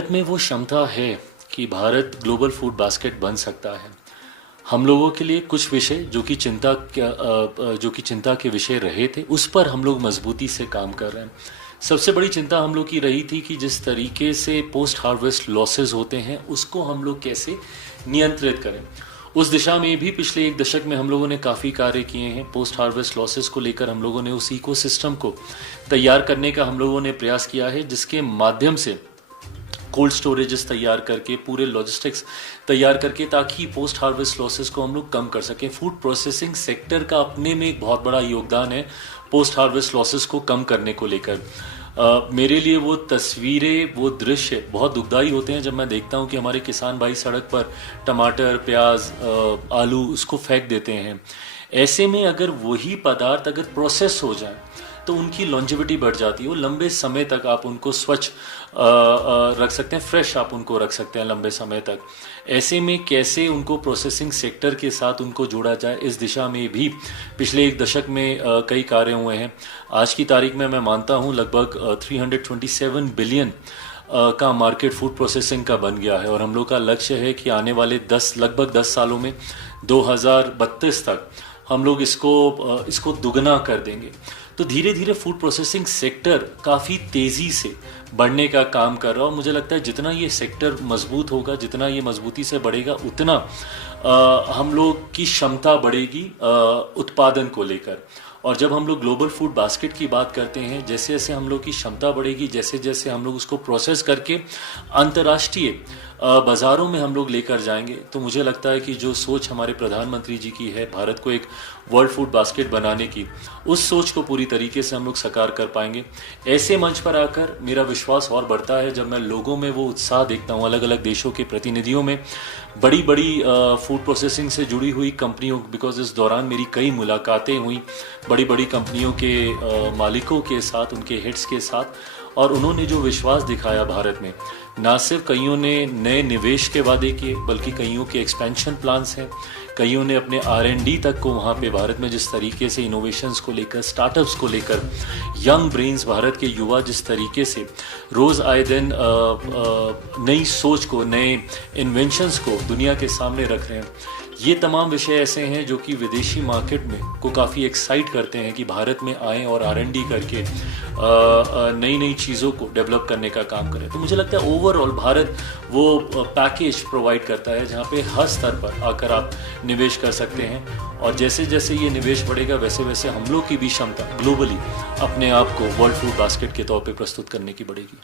भारत में वो क्षमता है कि भारत ग्लोबल फूड बास्केट बन सकता है। हम लोगों के लिए कुछ विषय जो कि चिंता के विषय रहे थे, उस पर हम लोग मजबूती से काम कर रहे हैं। सबसे बड़ी चिंता हम लोग की रही थी कि जिस तरीके से पोस्ट हार्वेस्ट लॉसेस होते हैं उसको हम लोग कैसे नियंत्रित करें। उस दिशा में भी पिछले एक दशक में हम लोगों ने काफ़ी कार्य किए हैं। पोस्ट हार्वेस्ट लॉसेस को लेकर हम लोगों ने उस इकोसिस्टम को तैयार करने का हम लोगों ने प्रयास किया है, जिसके माध्यम से कोल्ड स्टोरेजेस तैयार करके, पूरे लॉजिस्टिक्स तैयार करके, ताकि पोस्ट हार्वेस्ट लॉसेस को हम लोग कम कर सकें। फूड प्रोसेसिंग सेक्टर का अपने में एक बहुत बड़ा योगदान है पोस्ट हार्वेस्ट लॉसेस को कम करने को लेकर। मेरे लिए वो तस्वीरें, वो दृश्य बहुत दुखदाई होते हैं जब मैं देखता हूँ कि हमारे किसान भाई सड़क पर टमाटर, प्याज, आलू उसको फेंक देते हैं। ऐसे में अगर वही पदार्थ अगर प्रोसेस हो जाए तो उनकी लॉन्जेविटी बढ़ जाती है। वो लंबे समय तक आप उनको स्वच्छ रख सकते हैं, फ्रेश आप उनको रख सकते हैं लंबे समय तक। ऐसे में कैसे उनको प्रोसेसिंग सेक्टर के साथ उनको जोड़ा जाए, इस दिशा में भी पिछले एक दशक में कई कार्य हुए हैं। आज की तारीख में मैं मानता हूँ लगभग 327 बिलियन का मार्केट फूड प्रोसेसिंग का बन गया है, और हम लोग का लक्ष्य है कि आने वाले लगभग 10 सालों में 2032 तक हम लोग इसको दुगना कर देंगे। तो धीरे धीरे फूड प्रोसेसिंग सेक्टर काफ़ी तेज़ी से बढ़ने का काम कर रहा है, और मुझे लगता है जितना ये सेक्टर मजबूत होगा, जितना ये मजबूती से बढ़ेगा, उतना हम लोग की क्षमता बढ़ेगी उत्पादन को लेकर। और जब हम लोग ग्लोबल फूड बास्केट की बात करते हैं, जैसे जैसे हम लोग की क्षमता बढ़ेगी, जैसे जैसे हम लोग उसको प्रोसेस करके अंतर्राष्ट्रीय बाज़ारों में हम लोग लेकर जाएंगे, तो मुझे लगता है कि जो सोच हमारे प्रधानमंत्री जी की है भारत को एक वर्ल्ड फूड बास्केट बनाने की, उस सोच को पूरी तरीके से हम लोग साकार कर पाएंगे। ऐसे मंच पर आकर मेरा विश्वास और बढ़ता है जब मैं लोगों में वो उत्साह देखता हूँ, अलग अलग देशों के प्रतिनिधियों में, बड़ी बड़ी फूड प्रोसेसिंग से जुड़ी हुई कंपनियों, बिकॉज इस दौरान मेरी कई मुलाकातें हुई बड़ी बड़ी कंपनियों के मालिकों के साथ, उनके हेड्स के साथ, और उन्होंने जो विश्वास दिखाया भारत में, ना सिर्फ कईयों ने नए निवेश के वादे किए, बल्कि कईयों के एक्सपेंशन प्लान्स हैं। कईयों ने अपने R&D तक को वहाँ पे भारत में जिस तरीके से इनोवेशंस को लेकर, स्टार्टअप्स को लेकर, यंग ब्रेन्स, भारत के युवा जिस तरीके से रोज़ आए दिन नई सोच को, नए इन्वेंशंस को दुनिया के सामने रख रहे हैं, ये तमाम विषय ऐसे हैं जो कि विदेशी मार्केट में को काफ़ी एक्साइट करते हैं कि भारत में आएँ और R&D करके नई नई चीज़ों को डेवलप करने का काम करें। तो मुझे लगता है ओवरऑल भारत वो पैकेज प्रोवाइड करता है जहाँ पे हर स्तर पर आकर आप निवेश कर सकते हैं, और जैसे जैसे ये निवेश बढ़ेगा वैसे वैसे हम लोग की भी क्षमता ग्लोबली अपने आप को वर्ल्ड फूड बास्केट के तौर पे प्रस्तुत करने की बढ़ेगी।